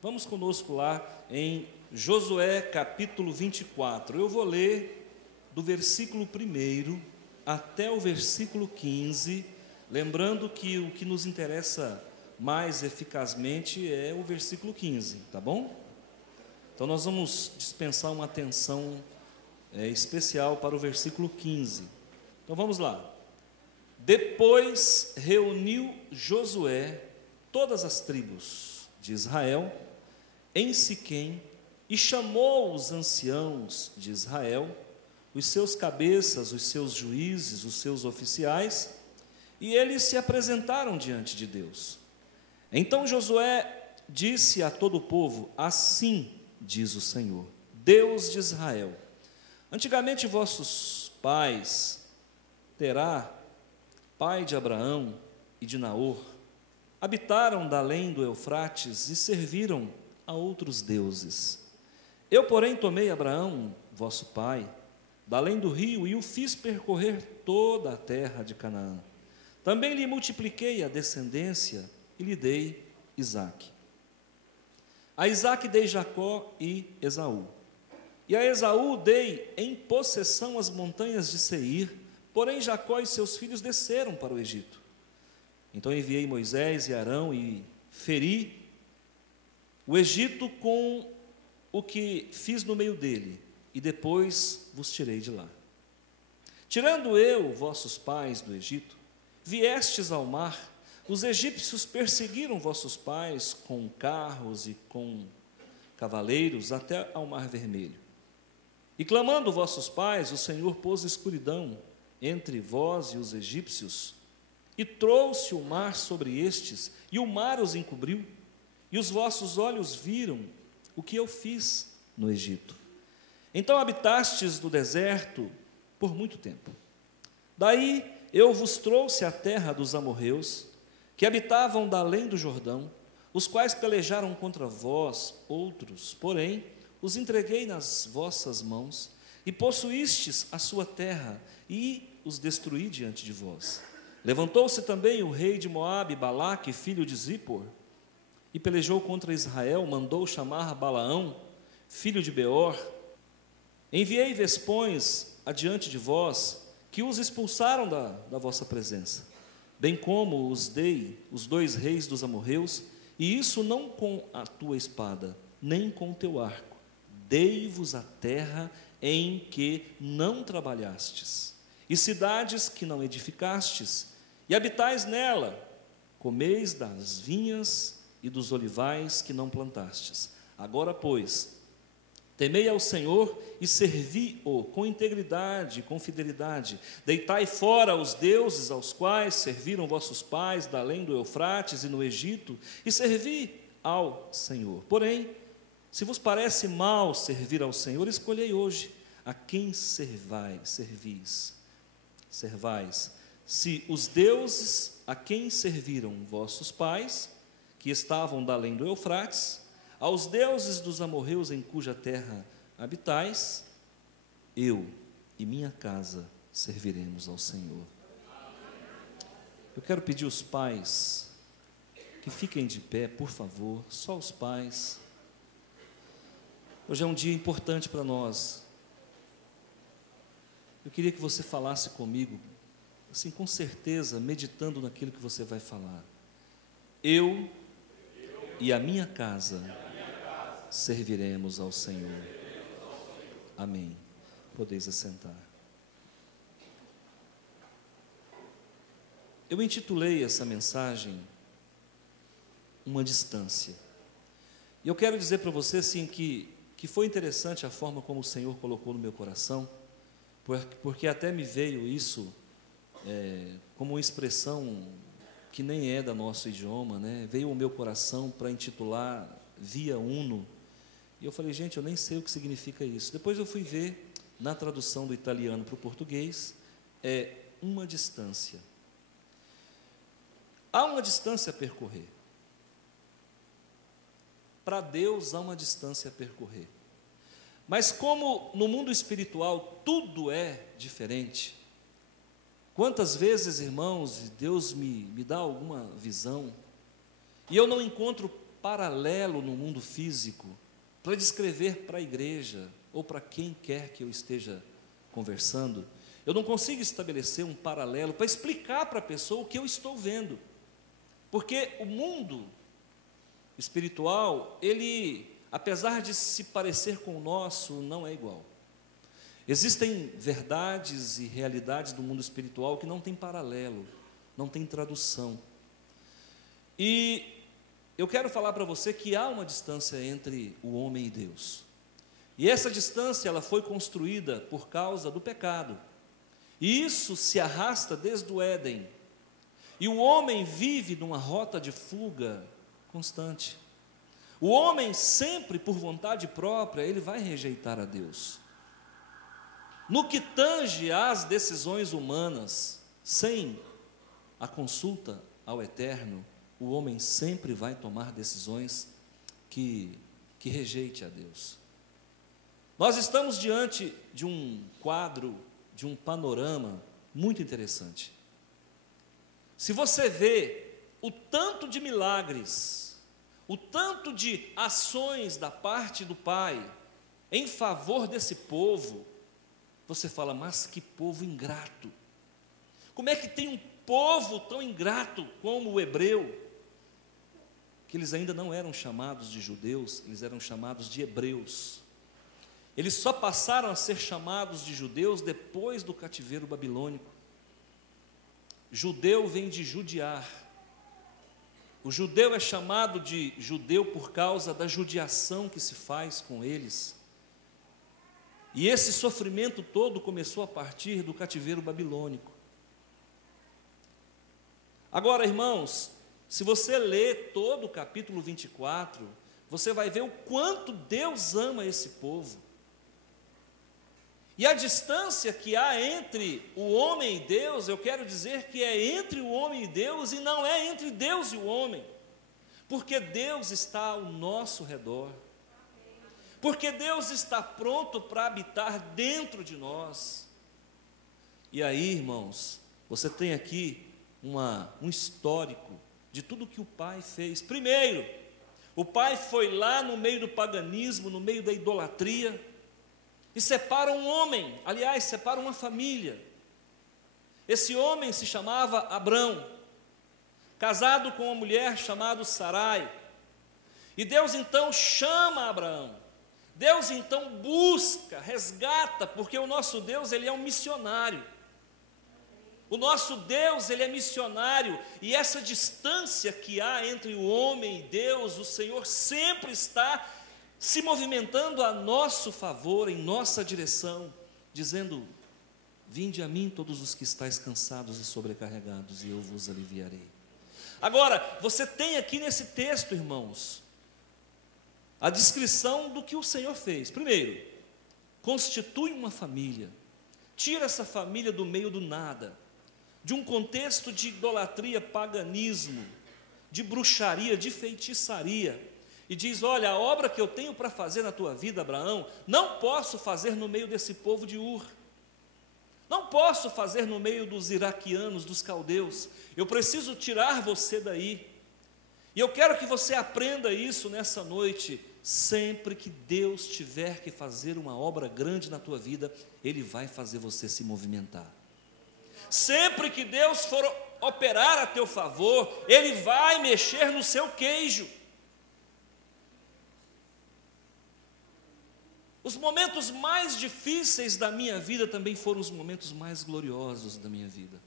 Vamos conosco lá em Josué capítulo 24. Eu vou ler do versículo 1 até o versículo 15, lembrando que o que nos interessa mais eficazmente é o versículo 15, tá bom? Então nós vamos dispensar uma atenção especial para o versículo 15. Então vamos lá. Depois reuniu Josué todas as tribos de Israel em Siquém e chamou os anciãos de Israel, os seus cabeças, os seus juízes, os seus oficiais, e eles se apresentaram diante de Deus. Então Josué disse a todo o povo: assim diz o Senhor, Deus de Israel: antigamente vossos pais, Terá, pai de Abraão e de Naor, habitaram da além do Eufrates e serviram a outros deuses. Eu, porém, tomei Abraão, vosso pai, da além do rio, e o fiz percorrer toda a terra de Canaã. Também lhe multipliquei a descendência e lhe dei Isaque. A Isaque dei Jacó e Esaú. E a Esaú dei em possessão as montanhas de Seir, porém Jacó e seus filhos desceram para o Egito. Então enviei Moisés e Arão e feri o Egito com o que fiz no meio dele, e depois vos tirei de lá. Tirando eu vossos pais do Egito, viestes ao mar, os egípcios perseguiram vossos pais com carros e com cavaleiros até ao mar vermelho. E clamando vossos pais, o Senhor pôs escuridão entre vós e os egípcios, e trouxe o mar sobre estes, e o mar os encobriu, e os vossos olhos viram o que eu fiz no Egito. Então habitastes no deserto por muito tempo. Daí eu vos trouxe a terra dos amorreus, que habitavam da além do Jordão, os quais pelejaram contra vós outros, porém os entreguei nas vossas mãos, e possuístes a sua terra, e os destruí diante de vós. Levantou-se também o rei de Moabe, Balaque, filho de Zippor, e pelejou contra Israel, mandou chamar Balaão, filho de Beor. Enviei vespões adiante de vós, que os expulsaram da vossa presença, bem como os dei os 2 reis dos amorreus, e isso não com a tua espada, nem com o teu arco. Dei-vos a terra em que não trabalhastes, e cidades que não edificastes, e habitais nela, comeis das vinhas e dos olivais que não plantastes. Agora, pois, temei ao Senhor e servi-o com integridade e com fidelidade. Deitai fora os deuses aos quais serviram vossos pais, da além do Eufrates e no Egito, e servi ao Senhor. Porém, se vos parece mal servir ao Senhor, escolhei hoje a quem servais. Se os deuses a quem serviram vossos pais, que estavam da além do Eufrates, aos deuses dos amorreus em cuja terra habitais, eu e minha casa serviremos ao Senhor. Eu quero pedir aos pais que fiquem de pé, por favor, só os pais. Hoje é um dia importante para nós. Eu queria que você falasse comigo, assim, com certeza, meditando naquilo que você vai falar. Eu e a minha casa serviremos ao Senhor. Amém. Podeis assentar. Eu intitulei essa mensagem Uma Distância. E eu quero dizer para você assim, que foi interessante a forma como o Senhor colocou no meu coração, porque até me veio isso como uma expressão que nem é do nosso idioma, né? Veio ao meu coração para intitular Via Uno, e eu falei, gente, eu nem sei o que significa isso. Depois eu fui ver, na tradução do italiano para o português, é uma distância. Há uma distância a percorrer. Para Deus há uma distância a percorrer. Mas como no mundo espiritual tudo é diferente, quantas vezes, irmãos, Deus me dá alguma visão, e eu não encontro paralelo no mundo físico para descrever para a igreja, ou para quem quer que eu esteja conversando, eu não consigo estabelecer um paralelo para explicar para a pessoa o que eu estou vendo, porque o mundo espiritual, ele, apesar de se parecer com o nosso, não é igual. Existem verdades e realidades do mundo espiritual que não tem paralelo, não tem tradução. E eu quero falar para você que há uma distância entre o homem e Deus. E essa distância, ela foi construída por causa do pecado. E isso se arrasta desde o Éden. E o homem vive numa rota de fuga constante. O homem sempre, por vontade própria, ele vai rejeitar a Deus. No que tange às decisões humanas, sem a consulta ao Eterno, o homem sempre vai tomar decisões que rejeite a Deus. Nós estamos diante de um quadro, de um panorama muito interessante. Se você vê o tanto de milagres, o tanto de ações da parte do Pai em favor desse povo, você fala, mas que povo ingrato. Como é que tem um povo tão ingrato como o hebreu? Que eles ainda não eram chamados de judeus, eles eram chamados de hebreus. Eles só passaram a ser chamados de judeus depois do cativeiro babilônico. Judeu vem de judiar. O judeu é chamado de judeu por causa da judiação que se faz com eles. E esse sofrimento todo começou a partir do cativeiro babilônico. Agora, irmãos, se você ler todo o capítulo 24, você vai ver o quanto Deus ama esse povo. E a distância que há entre o homem e Deus, eu quero dizer que é entre o homem e Deus e não é entre Deus e o homem. Porque Deus está ao nosso redor. Porque Deus está pronto para habitar dentro de nós. E aí, irmãos, você tem aqui um histórico de tudo que o Pai fez. Primeiro, o Pai foi lá no meio do paganismo, no meio da idolatria, e separa um homem, aliás, separa uma família. Esse homem se chamava Abrão, casado com uma mulher chamada Sarai. E Deus então chama Abraão. Deus então busca, resgata, porque o nosso Deus, ele é um missionário. O nosso Deus, ele é missionário, e essa distância que há entre o homem e Deus, o Senhor sempre está se movimentando a nosso favor, em nossa direção, dizendo, vinde a mim todos os que estáis cansados e sobrecarregados, e eu vos aliviarei. Agora, você tem aqui nesse texto, irmãos, a descrição do que o Senhor fez. Primeiro, constitui uma família, tira essa família do meio do nada, de um contexto de idolatria, paganismo, de bruxaria, de feitiçaria, e diz, olha, a obra que eu tenho para fazer na tua vida, Abraão, não posso fazer no meio desse povo de Ur, não posso fazer no meio dos iraquianos, dos caldeus, eu preciso tirar você daí, e eu quero que você aprenda isso nessa noite. Sempre que Deus tiver que fazer uma obra grande na tua vida, Ele vai fazer você se movimentar. Sempre que Deus for operar a teu favor, Ele vai mexer no seu queijo. Os momentos mais difíceis da minha vida também foram os momentos mais gloriosos da minha vida.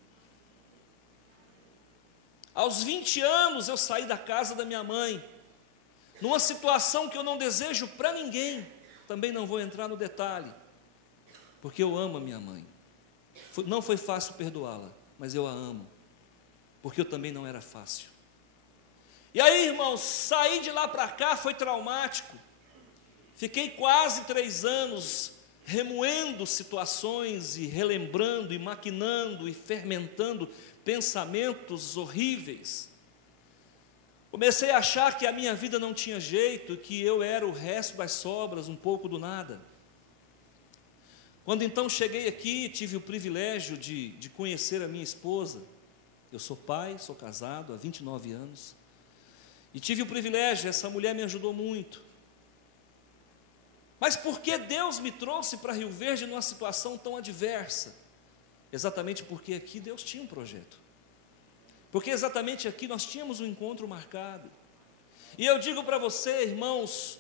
Aos 20 anos eu saí da casa da minha mãe, numa situação que eu não desejo para ninguém, também não vou entrar no detalhe, porque eu amo a minha mãe. Não foi fácil perdoá-la, mas eu a amo, porque eu também não era fácil. E aí, irmãos, sair de lá para cá foi traumático. Fiquei quase 3 anos remoendo situações e relembrando e maquinando e fermentando pensamentos horríveis. Comecei a achar que a minha vida não tinha jeito, que eu era o resto das sobras, um pouco do nada. Quando então cheguei aqui, tive o privilégio de conhecer a minha esposa. Eu sou pai, sou casado há 29 anos. E tive o privilégio, essa mulher me ajudou muito. Mas por que Deus me trouxe para Rio Verde numa situação tão adversa? Exatamente porque aqui Deus tinha um projeto. Porque exatamente aqui nós tínhamos um encontro marcado. E eu digo para você, irmãos,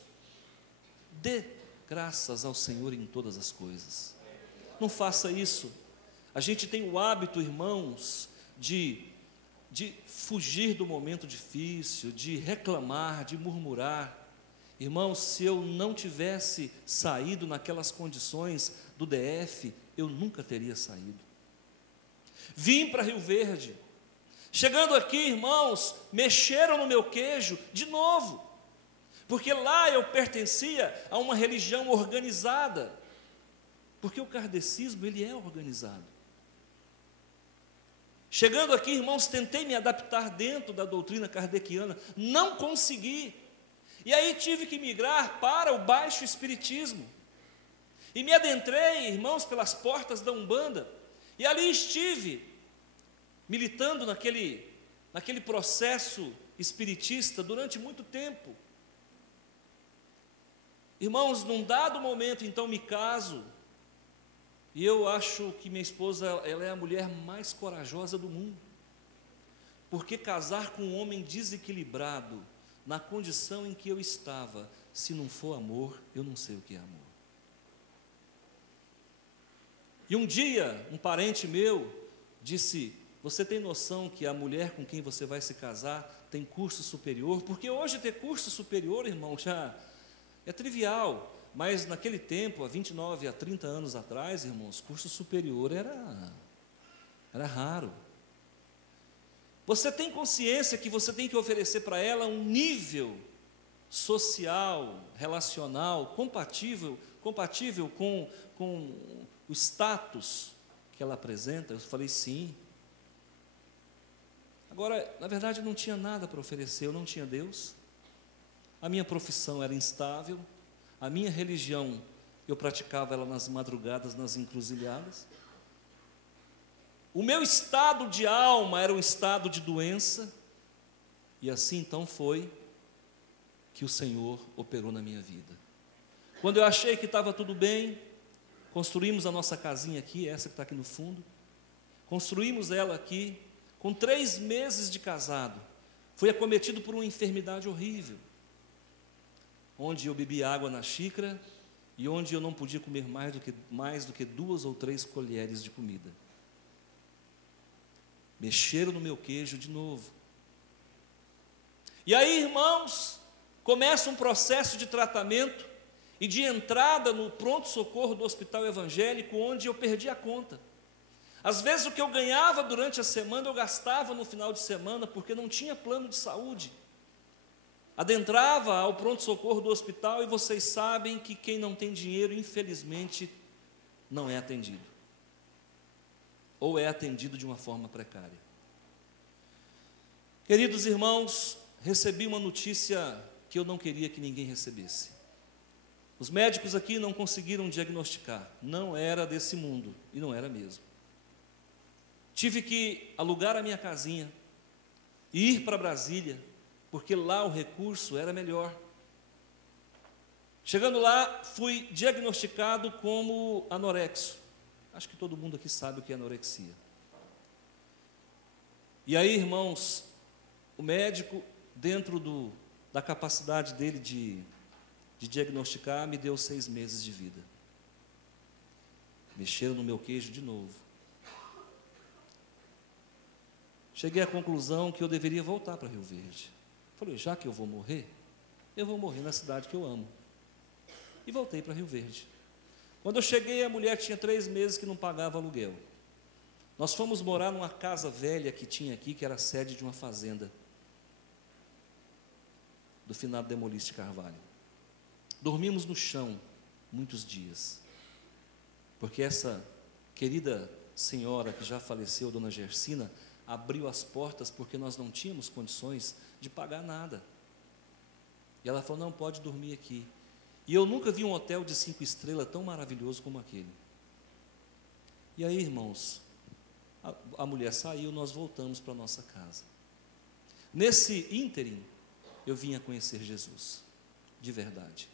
dê graças ao Senhor em todas as coisas. Não faça isso. A gente tem o hábito, irmãos, de fugir do momento difícil, de reclamar, de murmurar. Irmãos, se eu não tivesse saído naquelas condições do DF, eu nunca teria saído. Vim para Rio Verde. Chegando aqui, irmãos, mexeram no meu queijo de novo. Porque lá eu pertencia a uma religião organizada. Porque o kardecismo, ele é organizado. Chegando aqui, irmãos, tentei me adaptar dentro da doutrina kardeciana, não consegui. E aí tive que migrar para o baixo espiritismo. E me adentrei, irmãos, pelas portas da Umbanda. E ali estive, militando naquele processo espiritista durante muito tempo. Irmãos, num dado momento, então, me caso. E eu acho que minha esposa, ela é a mulher mais corajosa do mundo. Porque casar com um homem desequilibrado, na condição em que eu estava, se não for amor, eu não sei o que é amor. E um dia, um parente meu disse: você tem noção que a mulher com quem você vai se casar tem curso superior? Porque hoje ter curso superior, irmão, já é trivial. Mas naquele tempo, há 29, há 30 anos atrás, irmãos, curso superior era raro. Você tem consciência que você tem que oferecer para ela um nível social, relacional, compatível com o status que ela apresenta? Eu falei, sim. Agora, na verdade, eu não tinha nada para oferecer, eu não tinha Deus. A minha profissão era instável. A minha religião, eu praticava ela nas madrugadas, nas encruzilhadas. O meu estado de alma era um estado de doença. E assim então foi que o Senhor operou na minha vida. Quando eu achei que estava tudo bem, construímos a nossa casinha aqui, essa que está aqui no fundo. Construímos ela aqui, com 3 meses de casado. Fui acometido por uma enfermidade horrível, onde eu bebi água na xícara e onde eu não podia comer mais do que 2 ou 3 colheres de comida. Mexeram no meu queijo de novo. E aí, irmãos, começa um processo de tratamento e de entrada no pronto-socorro do hospital evangélico, onde eu perdi a conta. Às vezes o que eu ganhava durante a semana, eu gastava no final de semana, porque não tinha plano de saúde. Adentrava ao pronto-socorro do hospital e vocês sabem que quem não tem dinheiro, infelizmente, não é atendido. Ou é atendido de uma forma precária. Queridos irmãos, recebi uma notícia que eu não queria que ninguém recebesse. Os médicos aqui não conseguiram diagnosticar, não era desse mundo, e não era mesmo. Tive que alugar a minha casinha, ir para Brasília, porque lá o recurso era melhor. Chegando lá, fui diagnosticado como anorexo. Acho que todo mundo aqui sabe o que é anorexia. E aí, irmãos, o médico, dentro da capacidade dele de diagnosticar, me deu 6 meses de vida. Mexeram no meu queijo de novo. Cheguei à conclusão que eu deveria voltar para Rio Verde. Falei, já que eu vou morrer na cidade que eu amo. E voltei para Rio Verde. Quando eu cheguei, a mulher tinha 3 meses que não pagava aluguel. Nós fomos morar numa casa velha que tinha aqui, que era a sede de uma fazenda, do finado Demoliste Carvalho. Dormimos no chão muitos dias, porque essa querida senhora que já faleceu, dona Gersina, abriu as portas porque nós não tínhamos condições de pagar nada. E ela falou, não, pode dormir aqui. E eu nunca vi um hotel de 5 estrelas tão maravilhoso como aquele. E aí, irmãos, a mulher saiu, nós voltamos para a nossa casa. Nesse ínterim, eu vim a conhecer Jesus, de verdade.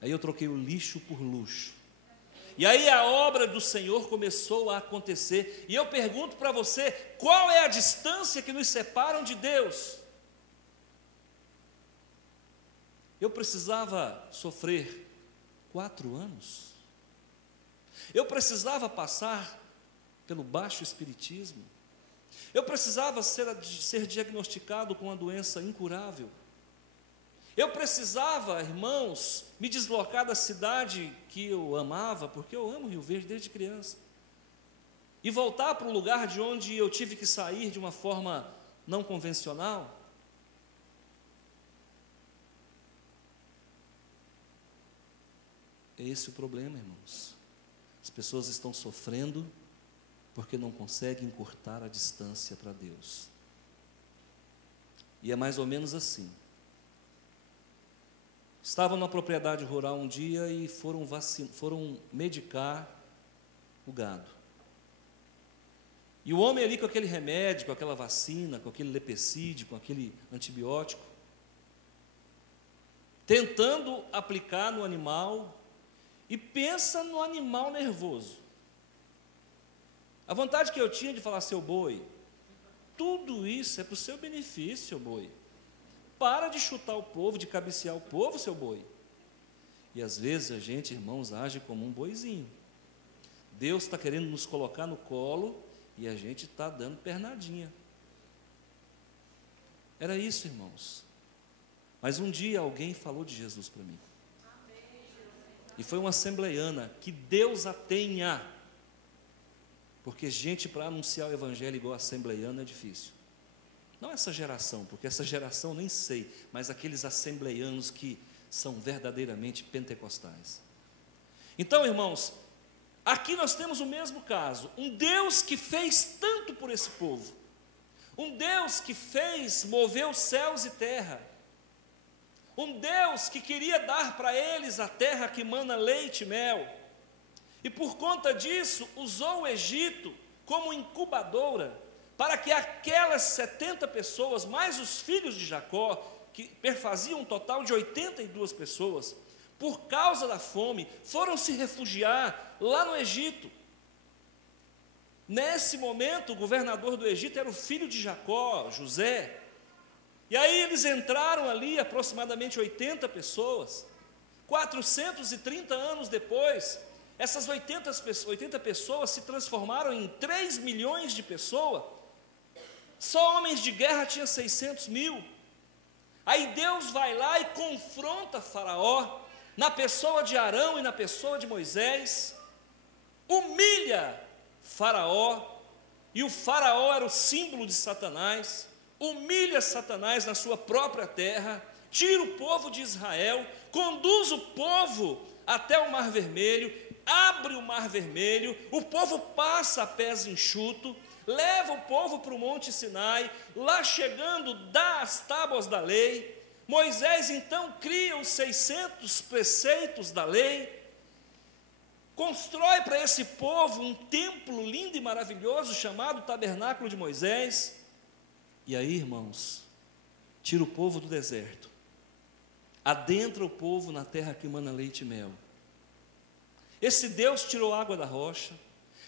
Aí eu troquei o lixo por luxo. E aí a obra do Senhor começou a acontecer. E eu pergunto para você, qual é a distância que nos separa de Deus? Eu precisava sofrer 4 anos. Eu precisava passar pelo baixo espiritismo. Eu precisava ser diagnosticado com uma doença incurável. Eu precisava, irmãos, me deslocar da cidade que eu amava, porque eu amo Rio Verde desde criança, e voltar para o lugar de onde eu tive que sair de uma forma não convencional. É esse o problema, irmãos. As pessoas estão sofrendo porque não conseguem encurtar a distância para Deus. E é mais ou menos assim. Estava numa propriedade rural um dia e foram medicar o gado. E o homem ali com aquele remédio, com aquela vacina, com aquele lepecide, com aquele antibiótico, tentando aplicar no animal, e pensa no animal nervoso. A vontade que eu tinha de falar, seu boi, tudo isso é para o seu benefício, seu boi. Para de chutar o povo, de cabecear o povo, seu boi. E às vezes a gente, irmãos, age como um boizinho. Deus está querendo nos colocar no colo e a gente está dando pernadinha. Era isso, irmãos. Mas um dia alguém falou de Jesus para mim. E foi uma assembleiana, que Deus a tenha. Porque gente para anunciar o evangelho igual a assembleiana é difícil. Não essa geração, porque essa geração nem sei, mas aqueles assembleianos que são verdadeiramente pentecostais. Então, irmãos, aqui nós temos o mesmo caso, um Deus que fez tanto por esse povo, um Deus que moveu céus e terra, um Deus que queria dar para eles a terra que mana leite e mel, e por conta disso usou o Egito como incubadora, para que aquelas 70 pessoas, mais os filhos de Jacó, que perfaziam um total de 82 pessoas, por causa da fome, foram se refugiar lá no Egito. Nesse momento, o governador do Egito era o filho de Jacó, José. E aí eles entraram ali, aproximadamente 80 pessoas. 430 anos depois, essas 80 pessoas se transformaram em 3 milhões de pessoas. Só homens de guerra tinha 600 mil. Aí Deus vai lá e confronta Faraó, na pessoa de Arão e na pessoa de Moisés, humilha Faraó, e o Faraó era o símbolo de Satanás, humilha Satanás na sua própria terra, tira o povo de Israel, conduz o povo até o Mar Vermelho, abre o Mar Vermelho, o povo passa a pés enxuto, leva o povo para o Monte Sinai, lá chegando, dá as tábuas da lei. Moisés então cria os 600 preceitos da lei, constrói para esse povo um templo lindo e maravilhoso chamado Tabernáculo de Moisés. E aí, irmãos, tira o povo do deserto, adentra o povo na terra que mana leite e mel. Esse Deus tirou água da rocha,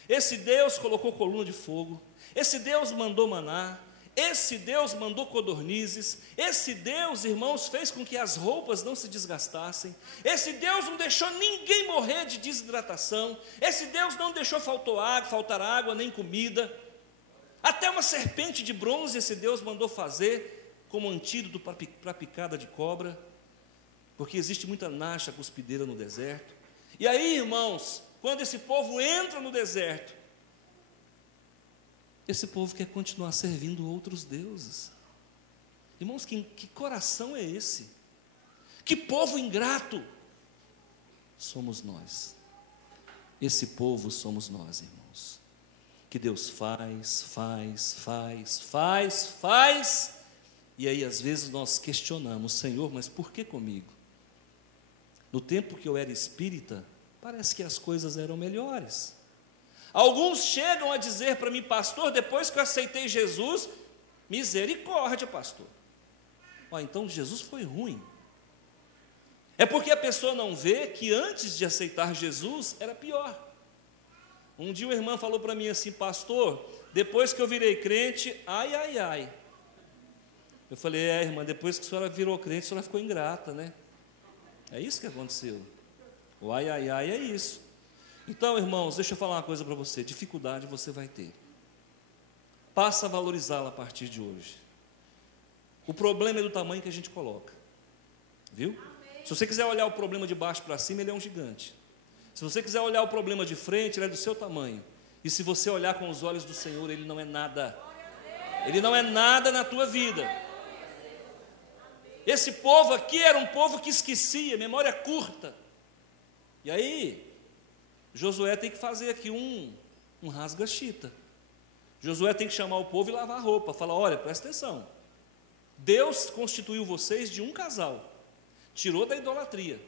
esse Deus colocou coluna de fogo, esse Deus mandou maná, esse Deus mandou codornizes, esse Deus, irmãos, fez com que as roupas não se desgastassem, esse Deus não deixou ninguém morrer de desidratação, esse Deus não deixou faltar água nem comida, até uma serpente de bronze esse Deus mandou fazer como antídoto para a picada de cobra, porque existe muita nacha cuspideira no deserto. E aí, irmãos, quando esse povo entra no deserto, esse povo quer continuar servindo outros deuses. Irmãos, que coração é esse? Que povo ingrato! Somos nós. Esse povo somos nós, irmãos. Que Deus faz, e aí às vezes nós questionamos, Senhor, mas por que comigo? No tempo que eu era espírita, parece que as coisas eram melhores. Alguns chegam a dizer para mim: pastor, depois que eu aceitei Jesus, misericórdia, pastor. Então Jesus foi ruim. É porque a pessoa não vê que antes de aceitar Jesus era pior. Um dia uma irmã falou para mim assim: pastor, depois que eu virei crente, ai, ai, ai. Eu falei: irmã, depois que a senhora virou crente, a senhora ficou ingrata, né? É isso que aconteceu. O ai, ai, ai é isso. Então, irmãos, deixa eu falar uma coisa para você: dificuldade você vai ter. Passa a valorizá-la a partir de hoje. O problema é do tamanho que a gente coloca. Viu? Amém. Se você quiser olhar o problema de baixo para cima, ele é um gigante. Se você quiser olhar o problema de frente, ele é do seu tamanho. E se você olhar com os olhos do Senhor, ele não é nada. Ele não é nada na tua vida. Esse povo aqui era um povo que esquecia, memória curta. E aí, Josué tem que fazer aqui um rasga-chita. Josué tem que chamar o povo e lavar a roupa. Falar: olha, presta atenção. Deus constituiu vocês de um casal. Tirou da idolatria.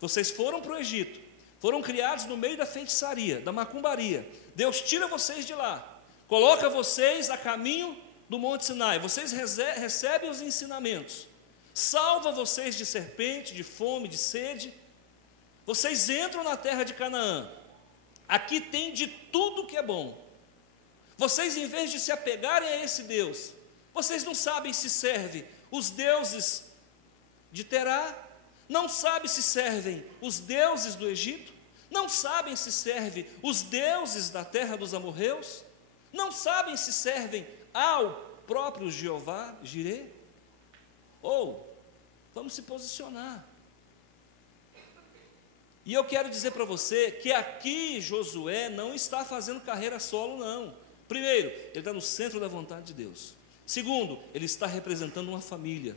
Vocês foram para o Egito. Foram criados no meio da feitiçaria, da macumbaria. Deus tira vocês de lá. Coloca vocês a caminho do Monte Sinai. Vocês recebem os ensinamentos. Salva vocês de serpente, de fome, de sede. Vocês entram na terra de Canaã. Aqui tem de tudo que é bom. Vocês, em vez de se apegarem a esse Deus, vocês não sabem se servem os deuses de Terá, não sabem se servem os deuses do Egito, não sabem se servem os deuses da terra dos amorreus, não sabem se servem ao próprio Jeová, Jirê. Vamos se posicionar. E eu quero dizer para você que aqui Josué não está fazendo carreira solo, não. Primeiro, ele está no centro da vontade de Deus. Segundo, ele está representando uma família.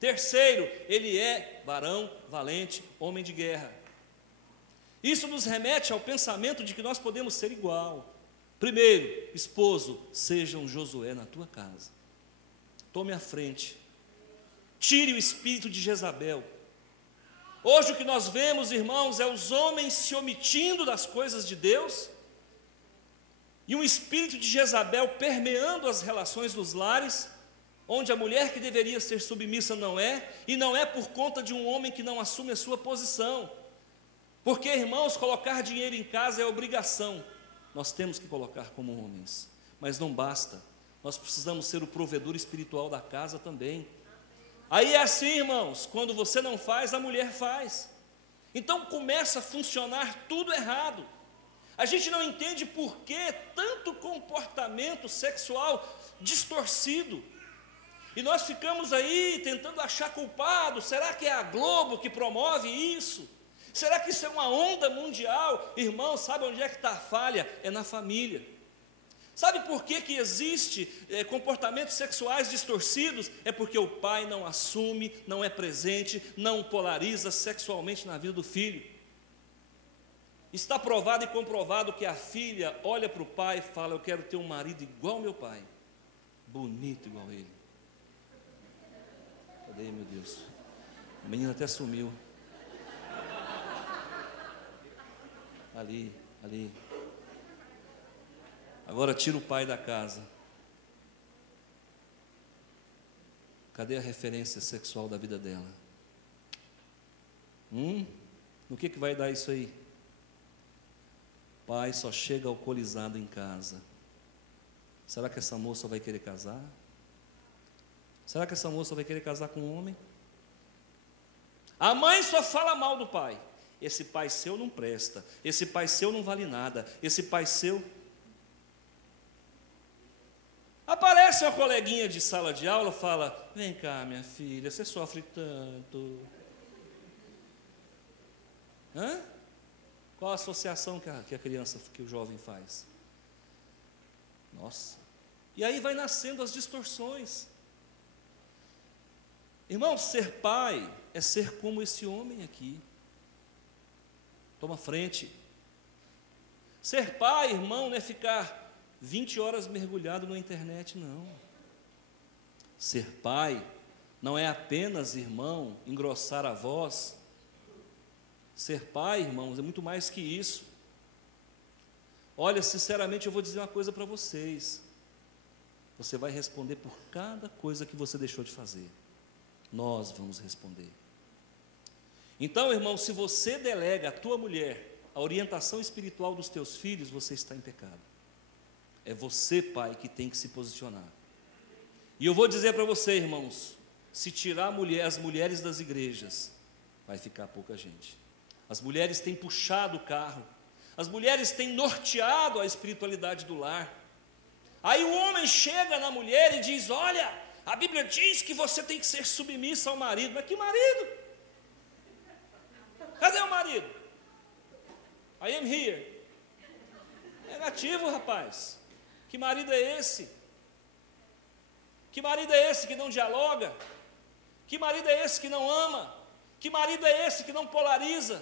Terceiro, ele é varão, valente, homem de guerra. Isso nos remete ao pensamento de que nós podemos ser igual. Primeiro, esposo, seja um Josué na tua casa. Tome a frente. Tire o espírito de Jezabel. Hoje o que nós vemos, irmãos, é os homens se omitindo das coisas de Deus, e um espírito de Jezabel permeando as relações dos lares, onde a mulher que deveria ser submissa não é, e não é por conta de um homem que não assume a sua posição. Porque, irmãos, colocar dinheiro em casa é obrigação. Nós temos que colocar como homens, mas não basta. Nós precisamos ser o provedor espiritual da casa também. Aí é assim, irmãos, quando você não faz, a mulher faz. Então começa a funcionar tudo errado. A gente não entende por que tanto comportamento sexual distorcido. E nós ficamos aí tentando achar culpado. Será que é a Globo que promove isso? Será que isso é uma onda mundial? Irmão, sabe onde é que está a falha? É na família. Sabe por que existe comportamentos sexuais distorcidos? É porque o pai não assume, não é presente, não polariza sexualmente na vida do filho. Está provado e comprovado que a filha olha para o pai e fala: eu quero ter um marido igual ao meu pai, bonito igual ele. Cadê, meu Deus? A menina até sumiu. Ali. Agora tira o pai da casa. Cadê a referência sexual da vida dela? No que vai dar isso aí? Pai só chega alcoolizado em casa. Será que essa moça vai querer casar? Será que essa moça vai querer casar com um homem? A mãe só fala mal do pai. Esse pai seu não presta. Esse pai seu não vale nada. Esse pai seu... Aparece uma coleguinha de sala de aula, fala: vem cá, minha filha, você sofre tanto. Qual a associação que a criança, que o jovem faz? Nossa. E aí vai nascendo as distorções. Irmão, ser pai é ser como esse homem aqui. Toma frente. Ser pai, irmão, não é ficar 20 horas mergulhado na internet, não. Ser pai não é apenas, irmão, engrossar a voz. Ser pai, irmãos, é muito mais que isso. Olha, sinceramente, eu vou dizer uma coisa para vocês. Você vai responder por cada coisa que você deixou de fazer. Nós vamos responder. Então, irmão, se você delega à tua mulher a orientação espiritual dos teus filhos, você está em pecado. É você, pai, que tem que se posicionar. E eu vou dizer para você, irmãos, se tirar as mulheres das igrejas, vai ficar pouca gente. As mulheres têm puxado o carro, as mulheres têm norteado a espiritualidade do lar. Aí o homem chega na mulher e diz: olha, a Bíblia diz que você tem que ser submissa ao marido. Mas que marido? Cadê o marido? I am here. Negativo, rapaz. Que marido é esse? Que marido é esse que não dialoga? Que marido é esse que não ama? Que marido é esse que não polariza?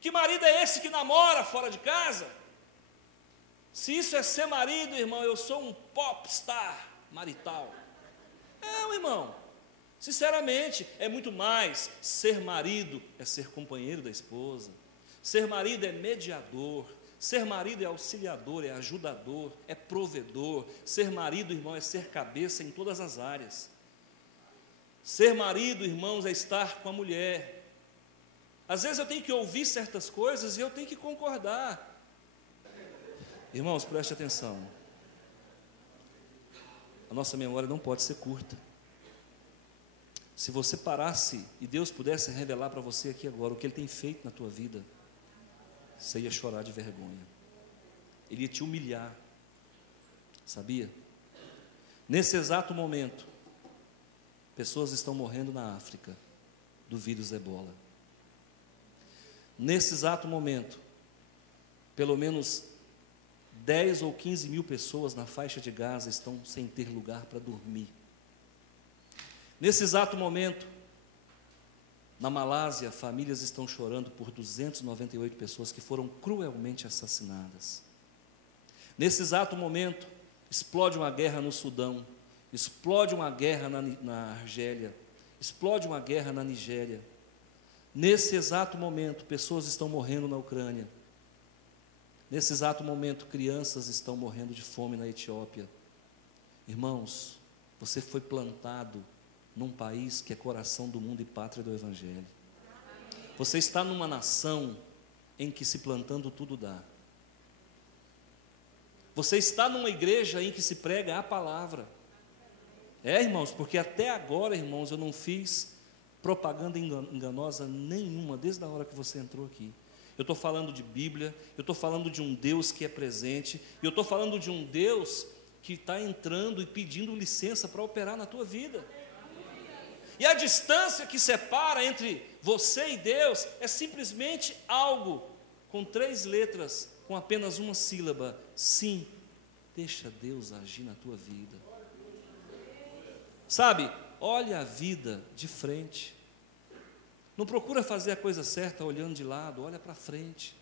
Que marido é esse que namora fora de casa? Se isso é ser marido, irmão, eu sou um popstar marital. Não, irmão, sinceramente, é muito mais. Ser marido é ser companheiro da esposa. Ser marido é mediador. Ser marido é auxiliador, é ajudador, é provedor. Ser marido, irmão, é ser cabeça em todas as áreas. Ser marido, irmãos, é estar com a mulher. Às vezes eu tenho que ouvir certas coisas e eu tenho que concordar. Irmãos, preste atenção. A nossa memória não pode ser curta. Se você parasse e Deus pudesse revelar para você aqui agora o que Ele tem feito na tua vida, você ia chorar de vergonha. Ele ia te humilhar. Sabia? Nesse exato momento, pessoas estão morrendo na África do vírus Ebola. Nesse exato momento, pelo menos 10 ou 15 mil pessoas na faixa de Gaza estão sem ter lugar para dormir. Nesse exato momento, na Malásia, famílias estão chorando por 298 pessoas que foram cruelmente assassinadas. Nesse exato momento, explode uma guerra no Sudão, explode uma guerra na Argélia, explode uma guerra na Nigéria. Nesse exato momento, pessoas estão morrendo na Ucrânia. Nesse exato momento, crianças estão morrendo de fome na Etiópia. Irmãos, você foi plantado num país que é coração do mundo e pátria do Evangelho. Você está numa nação em que se plantando tudo dá. Você está numa igreja em que se prega a palavra. Irmãos, porque até agora, irmãos, eu não fiz propaganda enganosa nenhuma, desde a hora que você entrou aqui. Eu estou falando de Bíblia, eu estou falando de um Deus que é presente, e eu estou falando de um Deus que está entrando e pedindo licença para operar na tua vida. E a distância que separa entre você e Deus é simplesmente algo com 3 letras, com apenas uma sílaba: sim. Deixa Deus agir na tua vida. Sabe, olha a vida de frente. Não procura fazer a coisa certa olhando de lado, olha para frente.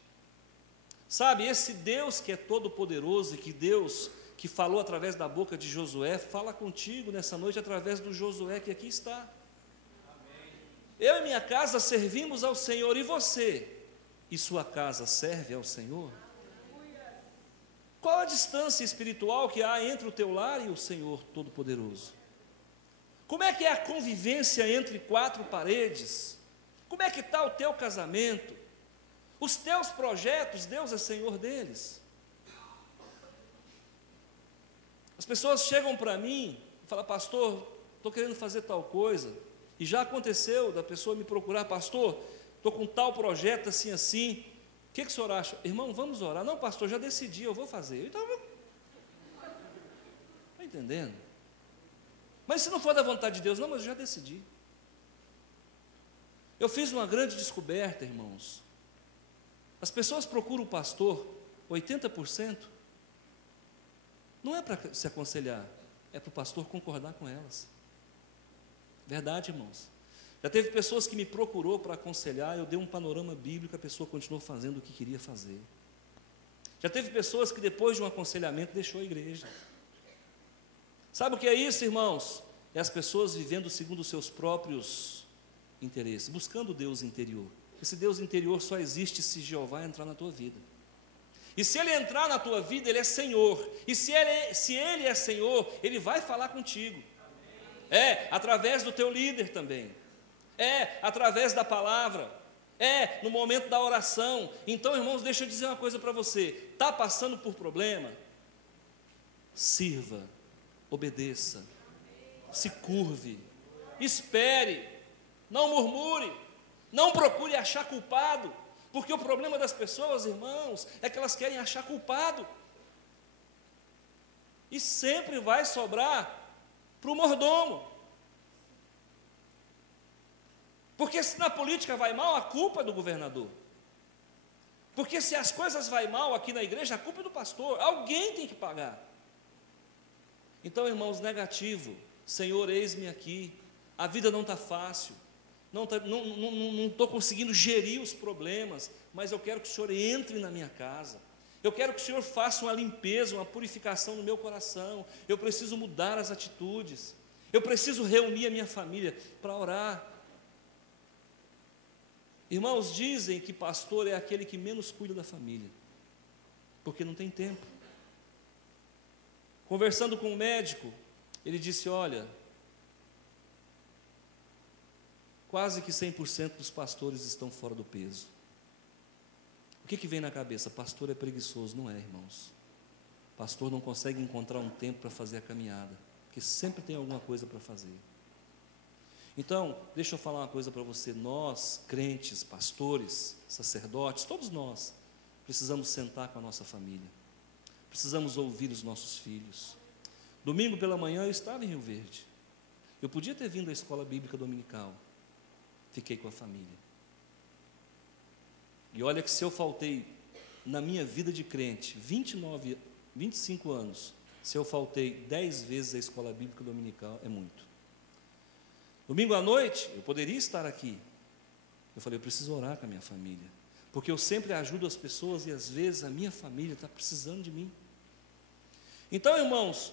Sabe, esse Deus que é todo poderoso e que Deus que falou através da boca de Josué, fala contigo nessa noite através do Josué que aqui está. Amém. Eu e minha casa servimos ao Senhor, e você e sua casa serve ao Senhor? Qual a distância espiritual que há entre o teu lar e o Senhor Todo-Poderoso? Como é que é a convivência entre 4 paredes? Como é que está o teu casamento? Os teus projetos, Deus é Senhor deles. As pessoas chegam para mim e falam: pastor, estou querendo fazer tal coisa. E já aconteceu da pessoa me procurar: pastor, estou com tal projeto assim, assim. O que o senhor acha? Irmão, vamos orar. Não, pastor, já decidi, eu vou fazer. Então, está entendendo? Mas se não for da vontade de Deus, não, mas eu já decidi. Eu fiz uma grande descoberta, irmãos. As pessoas procuram o pastor, 80%, não é para se aconselhar, é para o pastor concordar com elas. Verdade, irmãos. Já teve pessoas que me procurou para aconselhar, eu dei um panorama bíblico, a pessoa continuou fazendo o que queria fazer. Já teve pessoas que depois de um aconselhamento deixou a igreja. Sabe o que é isso, irmãos? É as pessoas vivendo segundo os seus próprios interesses, buscando o Deus interior. Esse Deus interior só existe se Jeová entrar na tua vida. E se Ele entrar na tua vida, Ele é Senhor. E se Ele é Senhor, Ele vai falar contigo. Através do teu líder também. Através da palavra. No momento da oração. Então, irmãos, deixa eu dizer uma coisa para você. Está passando por problema? Sirva, obedeça, se curve, espere, não murmure, não procure achar culpado, porque o problema das pessoas, irmãos, é que elas querem achar culpado, e sempre vai sobrar para o mordomo, porque se na política vai mal, a culpa é do governador, porque se as coisas vai mal aqui na igreja, a culpa é do pastor, alguém tem que pagar. Então, irmãos, negativo, Senhor, eis-me aqui, a vida não está fácil, não estou conseguindo gerir os problemas, mas eu quero que o Senhor entre na minha casa, eu quero que o Senhor faça uma limpeza, uma purificação no meu coração, eu preciso mudar as atitudes, eu preciso reunir a minha família para orar. Irmãos, dizem que pastor é aquele que menos cuida da família, porque não tem tempo. Conversando com um médico, ele disse, olha, quase que 100% dos pastores estão fora do peso. O que vem na cabeça? Pastor é preguiçoso. Não é, irmãos. Pastor não consegue encontrar um tempo para fazer a caminhada, porque sempre tem alguma coisa para fazer. Então, deixa eu falar uma coisa para você. Nós, crentes, pastores, sacerdotes, todos nós, precisamos sentar com a nossa família. Precisamos ouvir os nossos filhos. Domingo pela manhã eu estava em Rio Verde. Eu podia ter vindo à escola bíblica dominical. Fiquei com a família. E olha que se eu faltei na minha vida de crente 25 anos, se eu faltei 10 vezes à escola bíblica dominical, é muito. Domingo à noite, eu poderia estar aqui. Eu falei, eu preciso orar com a minha família. Porque eu sempre ajudo as pessoas e às vezes a minha família está precisando de mim. Então, irmãos,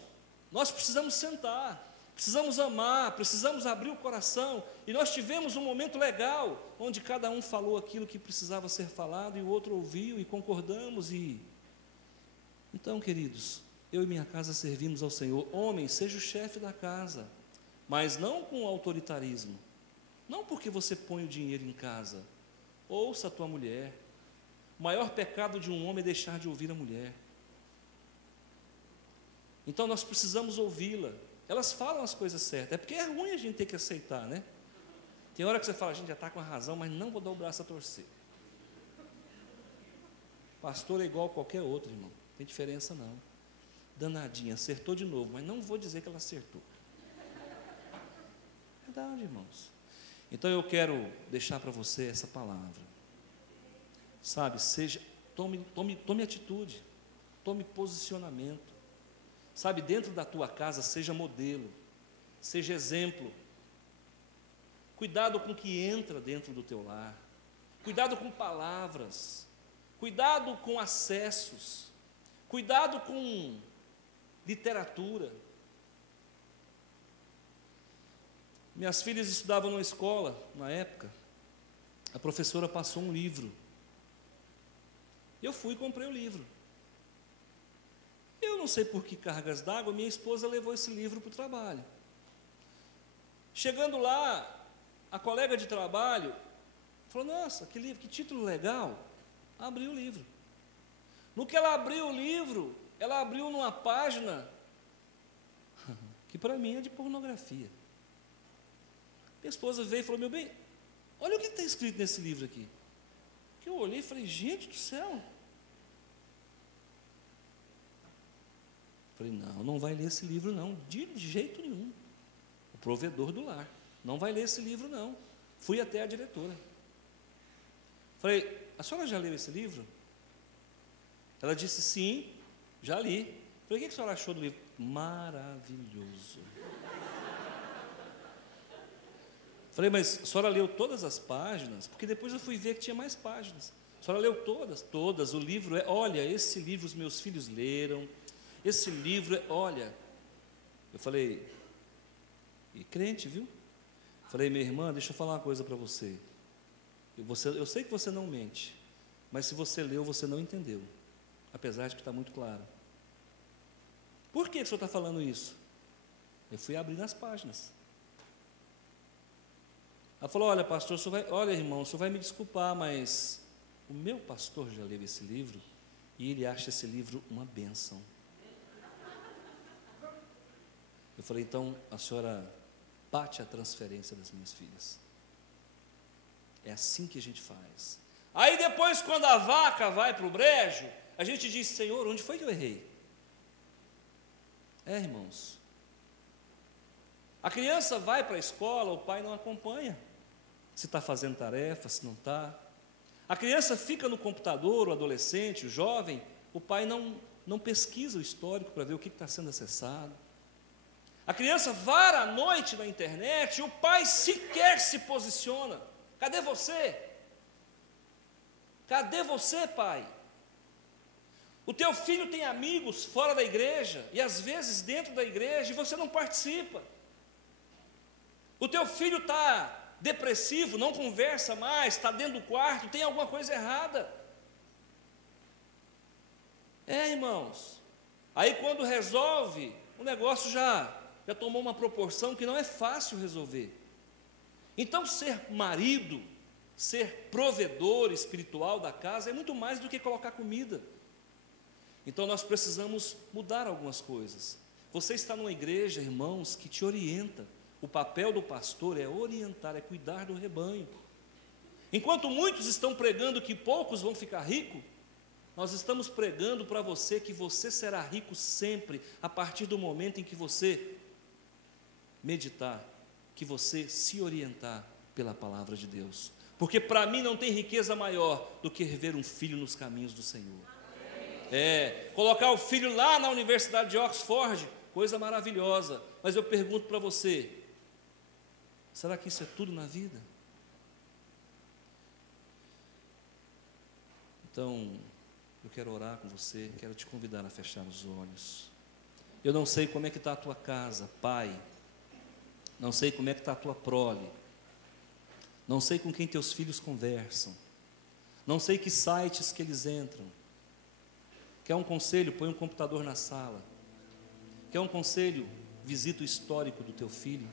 nós precisamos sentar, precisamos amar, precisamos abrir o coração. E nós tivemos um momento legal, onde cada um falou aquilo que precisava ser falado e o outro ouviu e concordamos. Então, queridos, eu e minha casa servimos ao Senhor. Homem, seja o chefe da casa, mas não com autoritarismo. Não porque você põe o dinheiro em casa. Ouça a tua mulher. O maior pecado de um homem é deixar de ouvir a mulher. Então nós precisamos ouvi-la. Elas falam as coisas certas. É porque é ruim a gente ter que aceitar, né? Tem hora que você fala, a gente já está com a razão, mas não vou dar o braço a torcer. Pastor é igual a qualquer outro, irmão. Não tem diferença não. Danadinha, acertou de novo, mas não vou dizer que ela acertou. Verdade, irmãos. Então eu quero deixar para você essa palavra. Sabe, tome atitude, tome posicionamento. Sabe, dentro da tua casa, seja modelo, seja exemplo. Cuidado com o que entra dentro do teu lar. Cuidado com palavras. Cuidado com acessos. Cuidado com literatura. Minhas filhas estudavam numa escola, na época. A professora passou um livro. Eu fui e comprei o livro. Eu não sei por que cargas d'água, minha esposa levou esse livro para o trabalho. Chegando lá, a colega de trabalho falou, nossa, que livro, que título legal. Abriu o livro. No que ela abriu o livro, ela abriu numa página que para mim é de pornografia. Minha esposa veio e falou, meu bem, olha o que está escrito nesse livro aqui. Que eu olhei e falei, gente do céu. Falei, não vai ler esse livro não, de jeito nenhum. O provedor do lar, não vai ler esse livro não. Fui até a diretora. Falei, a senhora já leu esse livro? Ela disse, sim, já li. Falei, o que a senhora achou do livro? Maravilhoso. Falei, mas a senhora leu todas as páginas? Porque depois eu fui ver que tinha mais páginas. A senhora leu todas? Todas. O livro olha, esse livro os meus filhos leram. Esse livro olha. Eu falei, e crente, viu? Falei, minha irmã, deixa eu falar uma coisa para você. Eu sei que você não mente, mas se você leu, você não entendeu. apesar de que está muito claro. Por que o senhor está falando isso? Eu fui abrindo as páginas. Ela falou: olha, pastor, olha, irmão, o senhor vai me desculpar, mas o meu pastor já leu esse livro e ele acha esse livro uma bênção. Eu falei: então a senhora bate a transferência das minhas filhas. É assim que a gente faz. Aí depois, quando a vaca vai para o brejo, a gente diz: Senhor, onde foi que eu errei? Irmãos, a criança vai para a escola, o pai não acompanha se está fazendo tarefa, se não está. A criança fica no computador, o adolescente, o jovem, o pai não pesquisa o histórico para ver o que está sendo acessado. A criança vara à noite na internet e o pai sequer se posiciona. Cadê você? Cadê você, pai? O teu filho tem amigos fora da igreja e às vezes dentro da igreja e você não participa. O teu filho está depressivo, não conversa mais, está dentro do quarto, tem alguma coisa errada. Irmãos, aí quando resolve, o negócio já tomou uma proporção que não é fácil resolver. Então ser marido, ser provedor espiritual da casa é muito mais do que colocar comida. Então nós precisamos mudar algumas coisas. Você está numa igreja, irmãos, que te orienta. O papel do pastor é orientar, é cuidar do rebanho. Enquanto muitos estão pregando que poucos vão ficar ricos, nós estamos pregando para você que você será rico sempre, a partir do momento em que você meditar, que você se orientar pela palavra de Deus. Porque para mim não tem riqueza maior do que ver um filho nos caminhos do Senhor. Colocar o filho lá na Universidade de Oxford, coisa maravilhosa. Mas eu pergunto para você, será que isso é tudo na vida? Então, eu quero orar com você, quero te convidar a fechar os olhos. Eu não sei como é que está a tua casa, pai. Não sei como é que está a tua prole. Não sei com quem teus filhos conversam. Não sei que sites que eles entram. Quer um conselho? Põe um computador na sala. Quer um conselho? Visita o histórico do teu filho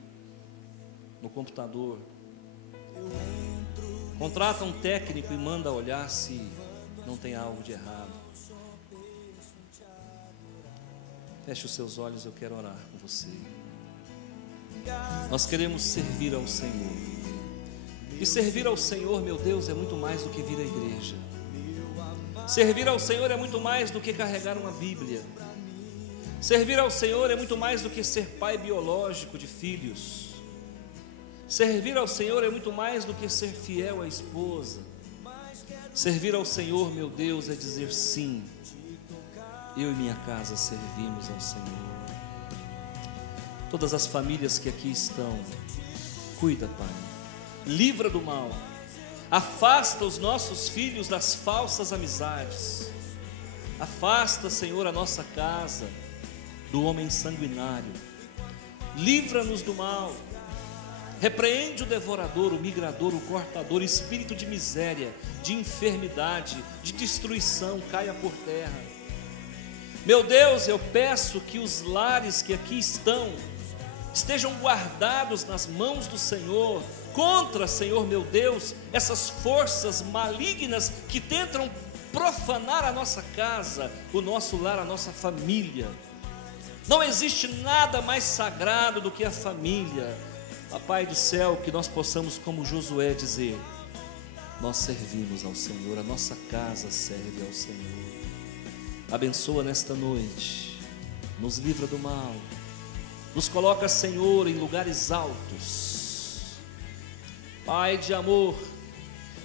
no computador. Contrata um técnico e manda olhar se não tem algo de errado. Feche os seus olhos, eu quero orar com você. Nós queremos servir ao Senhor. E servir ao Senhor, meu Deus, é muito mais do que vir à igreja. Servir ao Senhor é muito mais do que carregar uma Bíblia. Servir ao Senhor é muito mais do que ser pai biológico de filhos. Servir ao Senhor é muito mais do que ser fiel à esposa. Servir ao Senhor, meu Deus, é dizer sim. Eu e minha casa servimos ao Senhor. Todas as famílias que aqui estão, cuida, Pai. Livra do mal. Afasta os nossos filhos das falsas amizades. Afasta, Senhor, a nossa casa do homem sanguinário. Livra-nos do mal. Repreende o devorador, o migrador, o cortador, espírito de miséria, de enfermidade, de destruição, caia por terra. Meu Deus, eu peço que os lares que aqui estejam guardados nas mãos do Senhor, contra, Senhor meu Deus, essas forças malignas que tentam profanar a nossa casa, o nosso lar, a nossa família. Não existe nada mais sagrado do que a família. Papai do céu, que nós possamos, como Josué, dizer: nós servimos ao Senhor, a nossa casa serve ao Senhor. Abençoa nesta noite, nos livra do mal, nos coloca, Senhor, em lugares altos. Pai de amor,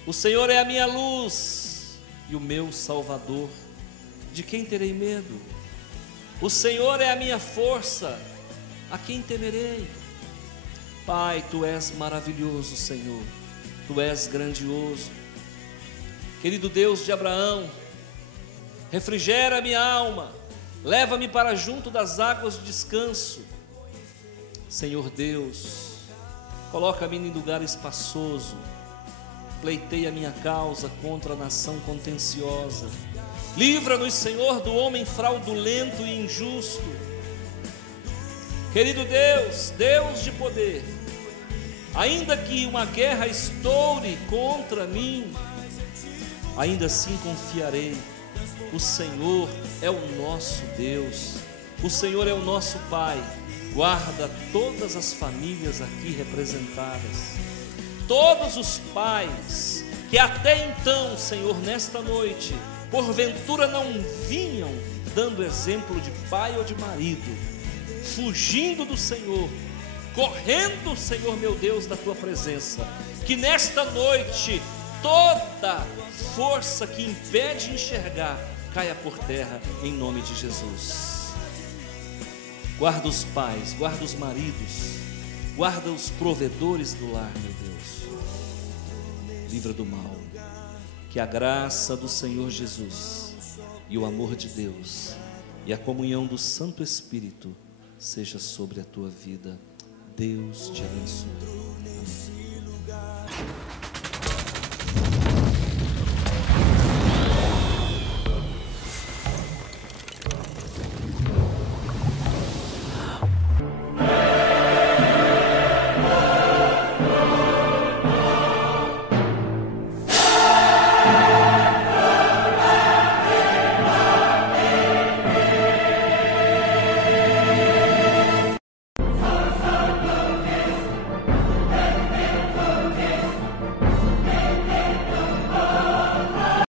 o Senhor é a minha luz e o meu Salvador. De quem terei medo? O Senhor é a minha força, a quem temerei? Pai, Tu és maravilhoso, Senhor, Tu és grandioso. Querido Deus de Abraão, refrigera a minha alma, leva-me para junto das águas de descanso. Senhor Deus, coloca-me em lugar espaçoso, pleiteia a minha causa contra a nação contenciosa, Livra-nos, Senhor, do homem fraudulento e injusto. Querido Deus, Deus de poder, ainda que uma guerra estoure contra mim, ainda assim confiarei. O Senhor é o nosso Deus, o Senhor é o nosso Pai. Guarda todas as famílias aqui representadas, todos os pais que até então, Senhor, nesta noite, porventura não vinham dando exemplo de pai ou de marido, fugindo do Senhor, correndo, Senhor meu Deus, da tua presença, que nesta noite toda força que impede enxergar caia por terra em nome de Jesus. Guarda os pais, guarda os maridos, guarda os provedores do lar, meu Deus. Livra do mal. Que a graça do Senhor Jesus e o amor de Deus e a comunhão do Santo Espírito seja sobre a tua vida. Deus te abençoe. Amém.